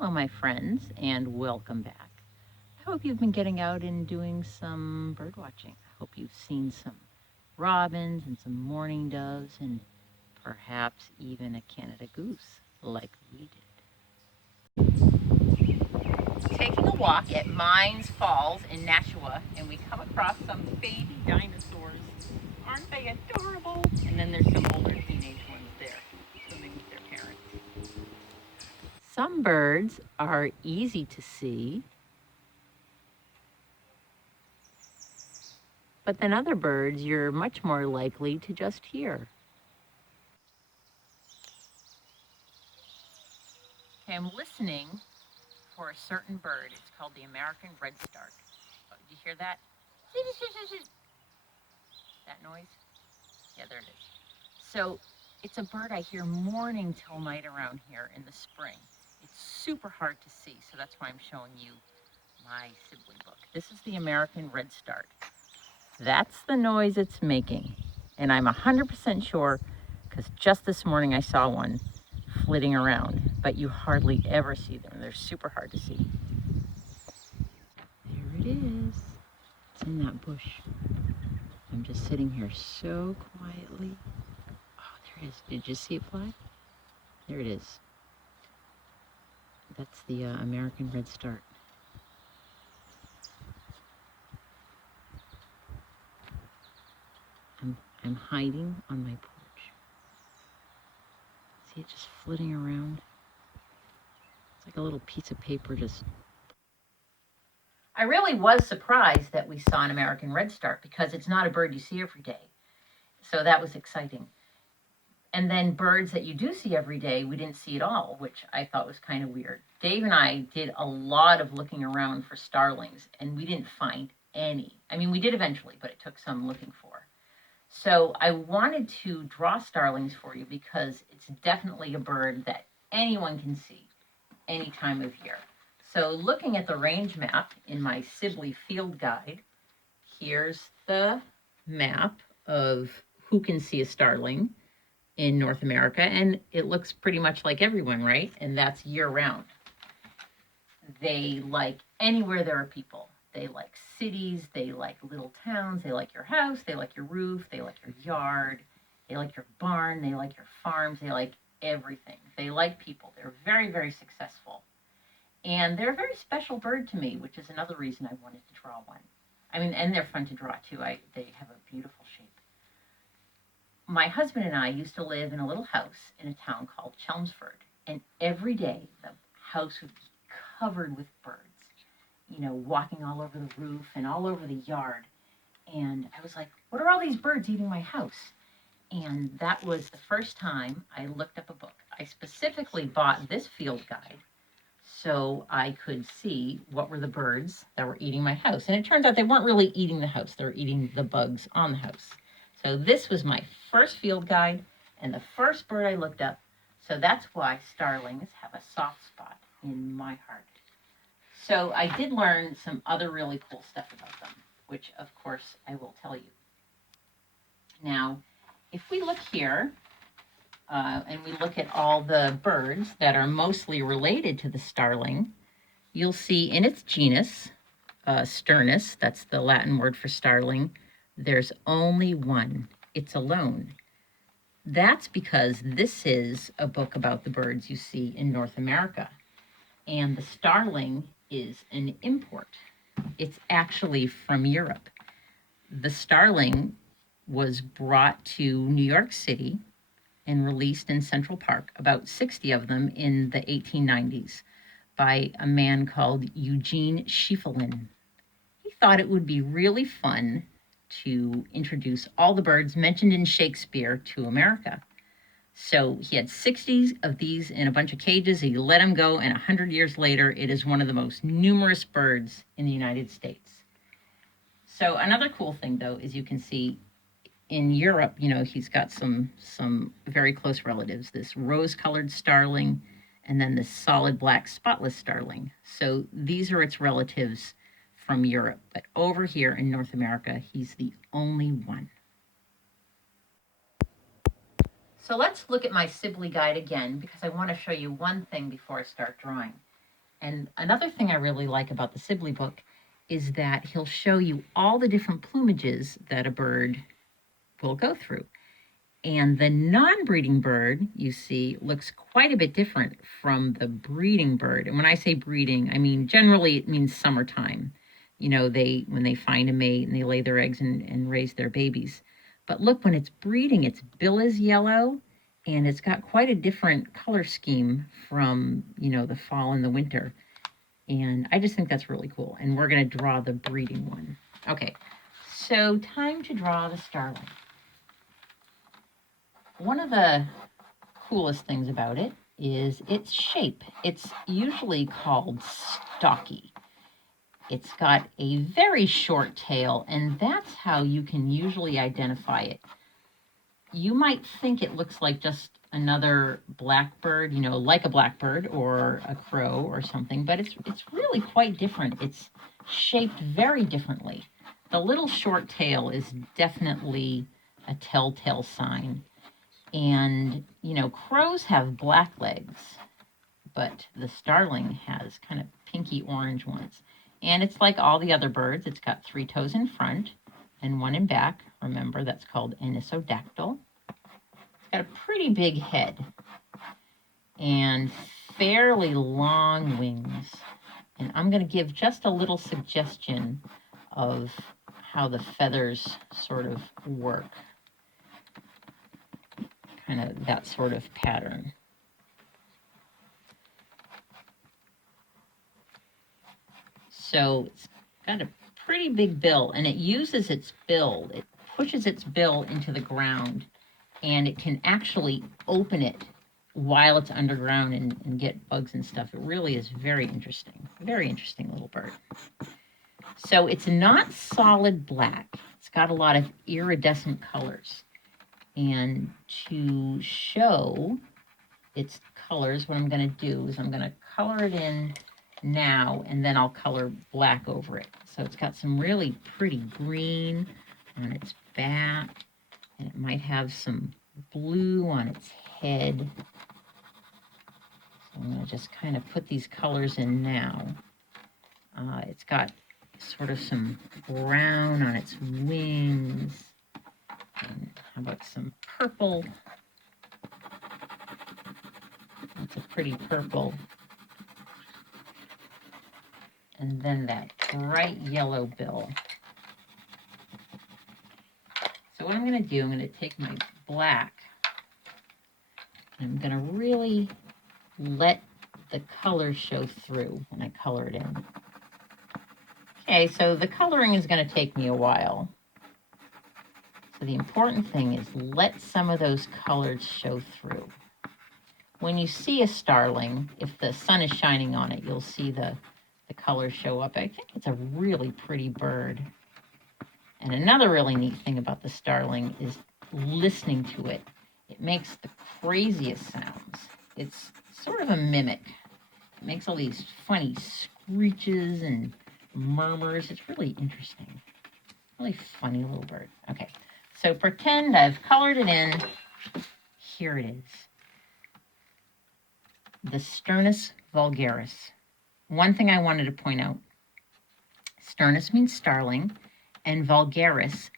Hello, my friends, and welcome back. I hope you've been getting out and doing some bird watching. I hope you've seen some robins and some mourning doves and perhaps even a Canada goose like we did. Taking a walk at Mines Falls in Nashua, and we come across some baby dinosaurs. Aren't they adorable? And then there's some older teenage ones there swimming with their parents. Some birds are easy to see, but then other birds you're much more likely to just hear. Okay, I'm listening for a certain bird. It's called the American redstart. Oh, did you hear that? That noise? Yeah, there it is. So it's a bird I hear morning till night around here in the spring. It's super hard to see, so that's why I'm showing you my Sibley book. This is the American redstart. That's the noise it's making. And I'm 100% sure because just this morning I saw one flitting around, but you hardly ever see them. They're super hard to see. There it is. It's in that bush. I'm just sitting here so quietly. Oh, there it is. Did you see it fly? There it is. That's the American redstart. I'm hiding on my porch. See it just flitting around? It's like a little piece of paper just... I really was surprised that we saw an American redstart because it's not a bird you see every day. So that was exciting. And then birds that you do see every day, we didn't see at all, which I thought was kind of weird. Dave and I did a lot of looking around for starlings, and we didn't find any. I mean, we did eventually, but it took some looking for. So I wanted to draw starlings for you because it's definitely a bird that anyone can see any time of year. So looking at the range map in my Sibley field guide, here's the map of who can see a starling in North America, and it looks pretty much like everyone, right? And that's year round. They like anywhere there are people. They like cities, they like little towns, they like your house, they like your roof, they like your yard, they like your barn, they like your farms, they like everything. They like people. They're very, very successful. And they're a very special bird to me, which is another reason I wanted to draw one. I mean, and they're fun to draw too. They have a beautiful shape. My husband and I used to live in a little house in a town called Chelmsford, and every day the house would be covered with birds, walking all over the roof and all over the yard. And I was like, what are all these birds eating my house? And that was the first time I looked up a book. I specifically bought this field guide so I could see what were the birds that were eating my house. And it turns out they weren't really eating the house, they were eating the bugs on the house. So this was my first field guide and the first bird I looked up. So that's why starlings have a soft spot in my heart. So I did learn some other really cool stuff about them, which of course I will tell you. Now, if we look here, and we look at all the birds that are mostly related to the starling, you'll see in its genus, Sturnus, that's the Latin word for starling, there's only one. It's alone. That's because this is a book about the birds you see in North America. And the starling is an import. It's actually from Europe. The starling was brought to New York City and released in Central Park, about 60 of them in the 1890s, by a man called Eugene Schieffelin. He thought it would be really fun to introduce all the birds mentioned in Shakespeare to America. So he had 60 of these in a bunch of cages. He let them go, and 100 years later, it is one of the most numerous birds in the United States. So another cool thing, though, is you can see in Europe, he's got some very close relatives, this rose-colored starling and then this solid black spotless starling. So these are its relatives from Europe. But over here in North America, he's the only one. So let's look at my Sibley guide again because I want to show you one thing before I start drawing. And another thing I really like about the Sibley book is that he'll show you all the different plumages that a bird will go through. And the non-breeding bird, you see, looks quite a bit different from the breeding bird. And when I say breeding, I mean generally it means summertime. You know, when they find a mate and they lay their eggs and raise their babies. But look, when it's breeding, its bill is yellow and it's got quite a different color scheme from, you know, the fall and the winter. And I just think that's really cool. And we're going to draw the breeding one. Okay, so time to draw the starling. One of the coolest things about it is its shape. It's usually called stocky. It's got a very short tail, and that's how you can usually identify it. You might think it looks like just another blackbird, you know, like a blackbird or a crow or something, but it's really quite different. It's shaped very differently. The little short tail is definitely a telltale sign. And, you know, crows have black legs, but the starling has kind of pinky orange ones. And it's like all the other birds. It's got 3 toes in front and 1 in back. Remember, that's called anisodactyl. It's got a pretty big head and fairly long wings. And I'm going to give just a little suggestion of how the feathers sort of work. Kind of that sort of pattern. So it's got a pretty big bill, and it uses its bill. It pushes its bill into the ground, and it can actually open it while it's underground and get bugs and stuff. It really is very interesting little bird. So it's not solid black. It's got a lot of iridescent colors. And to show its colors, what I'm going to do is I'm going to color it in now, and then I'll color black over it. So it's got some really pretty green on its back, and it might have some blue on its head. So I'm going to just kind of put these colors in now. It's got sort of some brown on its wings. And how about some purple? That's a pretty purple. And then that bright yellow bill. So what I'm going to do, I'm going to take my black, and I'm going to really let the color show through when I color it in. Okay, so the coloring is going to take me a while. So the important thing is let some of those colors show through. When you see a starling, if the sun is shining on it, you'll see the colors show up. I think it's a really pretty bird. And another really neat thing about the starling is listening to it. It makes the craziest sounds. It's sort of a mimic. It makes all these funny screeches and murmurs. It's really interesting. Really funny little bird. Okay, so pretend I've colored it in. Here it is. The Sturnus vulgaris. One thing I wanted to point out, Sturnus means starling, and vulgaris,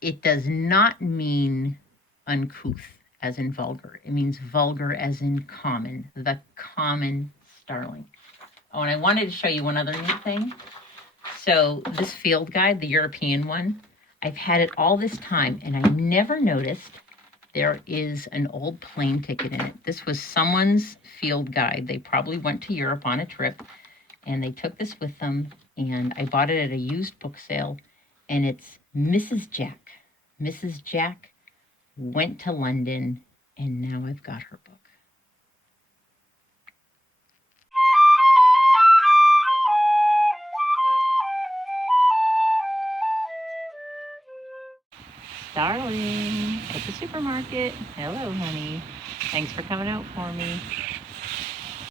it does not mean uncouth, as in vulgar. It means vulgar as in common, the common starling. Oh, and I wanted to show you one other neat thing. So this field guide, the European one, I've had it all this time, and I never noticed there is an old plane ticket in it. This was someone's field guide. They probably went to Europe on a trip, and they took this with them, and I bought it at a used book sale, and it's Mrs. Jack. Mrs. Jack went to London, and now I've got her book. Starling at the supermarket. Hello, honey. Thanks for coming out for me.